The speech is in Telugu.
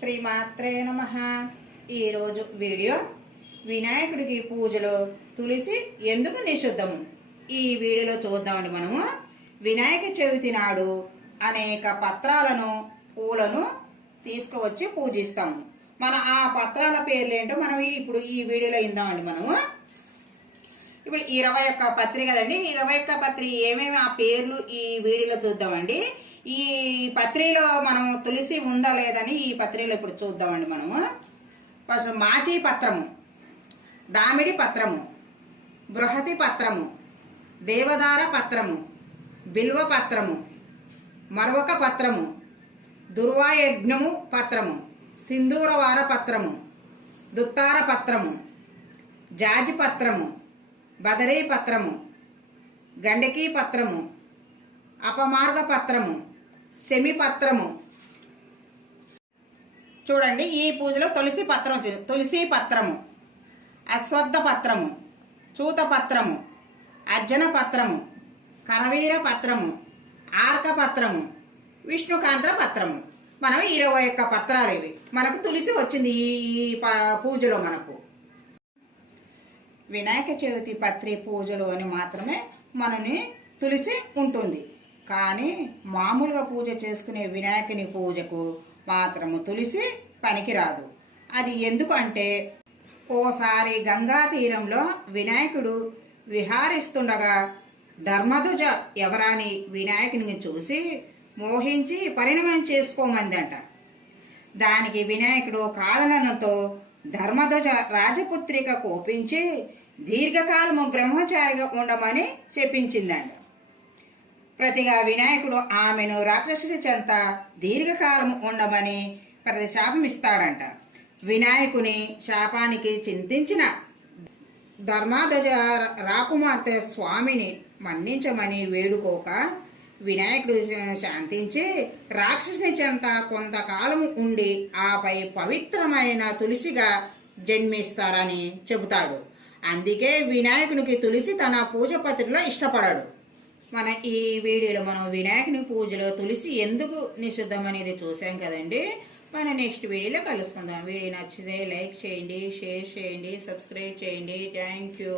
శ్రీమాత్రే నమః. ఈరోజు వీడియో వినాయకుడికి పూజలో తులసి ఎందుకు నిషిద్ధము ఈ వీడియోలో చూద్దామండి. మనము వినాయక చవితి నాడు అనేక పత్రాలను పూలను తీసుకువచ్చి పూజిస్తాము. మన ఆ పత్రాల పేర్లు ఏంటో మనం ఇప్పుడు ఈ వీడియోలో ఇందామండి. మనము ఇప్పుడు 21 పత్రి కదండి. 21 పత్రి ఏమేమి ఆ పేర్లు ఈ వీడియోలో చూద్దామండి. ఈ పత్రిలో మనం తులసి ఉందా లేదని ఈ పత్రిలో ఇప్పుడు చూద్దామండి. మనము ఫస్ట్ మాచి పత్రము, దామిడి పత్రము, బృహతి పత్రము, దేవదార పత్రము, బిల్వ పత్రము, మరొక పత్రము, దుర్వాయజ్ఞము పత్రము, సింధూరవార పత్రము, దుత్తార పత్రము, జాజి పత్రము, బదరీ పత్రము, గండకీ పత్రము, అపమార్గ పత్రము, శమి పత్రము. చూడండి, ఈ పూజలో తులసి పత్రం, తులసి పత్రము, అశ్వత్థ పత్రము, చూత పత్రము, అర్జున పత్రము, కరవీర పత్రము, ఆర్క పత్రము, విష్ణుకాంత పత్రము. మనం 21 పత్రాలు ఇవి మనకు తులసి వచ్చింది ఈ పూజలో. మనకు వినాయక చవితి పత్రి పూజలో అని మాత్రమే మనని తులసి ఉంటుంది. కానీ మామూలుగా పూజ చేసుకునే వినాయకుని పూజకు మాత్రము తులసి పనికిరాదు. అది ఎందుకు అంటే, ఓసారి గంగా తీరంలో వినాయకుడు విహారిస్తుండగా ధర్మధ్వజ ఎవరాని వినాయకుని చూసి మోహించి పరిణమనం చేసుకోమందంట. దానికి వినాయకుడు కాదనడంతో ధర్మధ్వజ రాజపుత్రిక కోపించి దీర్ఘకాలము బ్రహ్మచారిగా ఉండమని చెప్పించిందంట. ప్రతిగా వినాయకుడు ఆమెను రాక్షసుడి చెంత దీర్ఘకాలము ఉండమని ప్రతిశాపం ఇస్తాడంట. వినాయకుని శాపానికి చింతించిన ధర్మధ్వజ రాకుమార్తె స్వామిని మన్నించమని వేడుకోక వినాయకుడు శాంతించి రాక్షసుని చెంత కొంతకాలము ఉండి ఆపై పవిత్రమైన తులసిగా జన్మిస్తారని చెబుతాడు. అందుకే వినాయకునికి తులసి తన పూజ పత్రిలో ఇష్టపడాడు. మన ఈ వీడియోలో మనం వినాయకుని పూజలో తులసి ఎందుకు నిషిద్ధం అనేది చూసాం కదండి. మన నెక్స్ట్ వీడియోలో కలుసుకుందాం. వీడియో నచ్చితే లైక్ చేయండి, షేర్ చేయండి, సబ్స్క్రైబ్ చేయండి. Thank you.